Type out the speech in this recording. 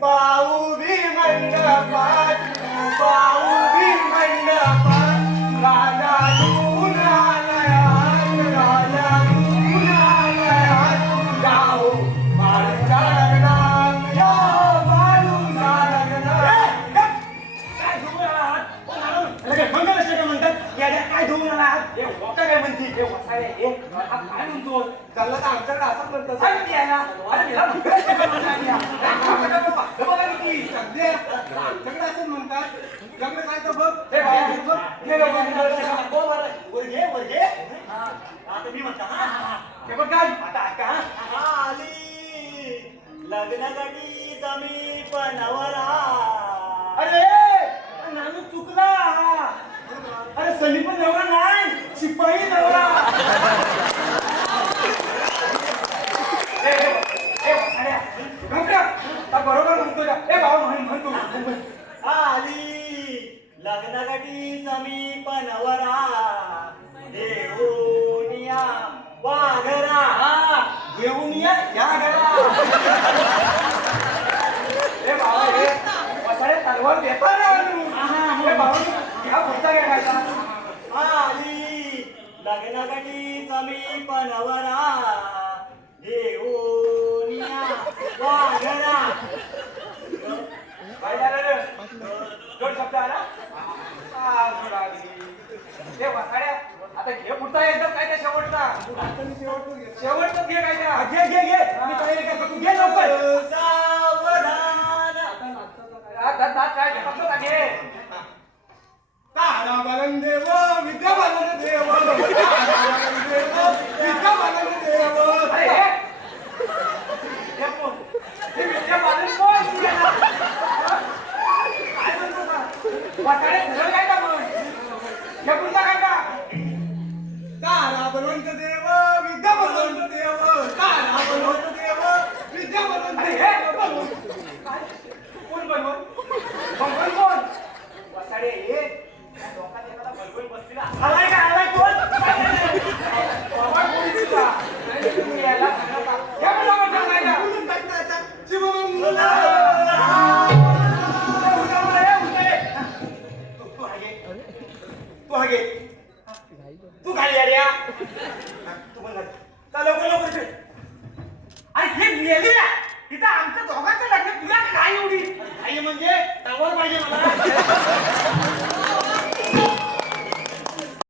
पाऊबी मंडपात पाऊबी मंडपात राजा लून आलयात. राजा लून आलयात जाओ बाळूचा लग्नात. जाओ काय म्हणतात? याच्या काय धुवून आलात? काय म्हणते? हे वसाय हे काय म्हणतो चाललं तर आमच्याकडे असं म्हणतात. याला. असंच काय तर बघ हे बघ. हे बघ, बघ, बघ. बरं वर घे वर घे हा आता मी हा हा, हा हे बघ काय? आता आता हा. आली लग्नासाठी नवरा अरे नानू चुकला अरे सनी पण नवरा नाही शिपाई नवरा ए, ए, ए, अरे, घाबऱ्या. आता बरोबर म्हणतो का ए बाबा म्हण म्हण तू म्हण. आली लग्नासाठी समीप नवरा देऊनिया वाघरा हा, घेऊन या या घरा ए बाबा हे पसारे तलवार देता रे आणून. ए बाबा घ्या पुढचा घ्या खायचा आली लग्नासाठी समीप पनवरा देऊनिया वाघरा काय झालं रे दोन शब्द आला आ, बुडाली. ए वसाड्या आता घे पुढचा एकदा काय त्या शेवटचा आता मी शेवटचं घेतो. शेवटचं घे काय त्या घे घे घे मी तयारी करतो तू घे लवकर सावधान काय फक्त देव देव देव देव अरे हे हे कोण? हे कोण? काय म्हणतो का? वसाड्या सरळ काय का मग? हे काय का? देव विद्या बलवंत देव तारा बलवंत देव विद्या बलवंत अरे देव हे कोण? काय? कोण बनवून? बनवून कोण? वसाडे हे या लोकात एखादा बलबल बसलेला आलाय का आलाय कोण बाबा कोणी तुला नाही तुम्ही यायला सांगा का? हे का? तू- हा घे. तू हा. तू पण लवकर, लवकर. अरे हे मेली तिथं आमच्या दोघांचं लग्न तुला काय एवढी आई म्हणजे टावर पाहिजे मला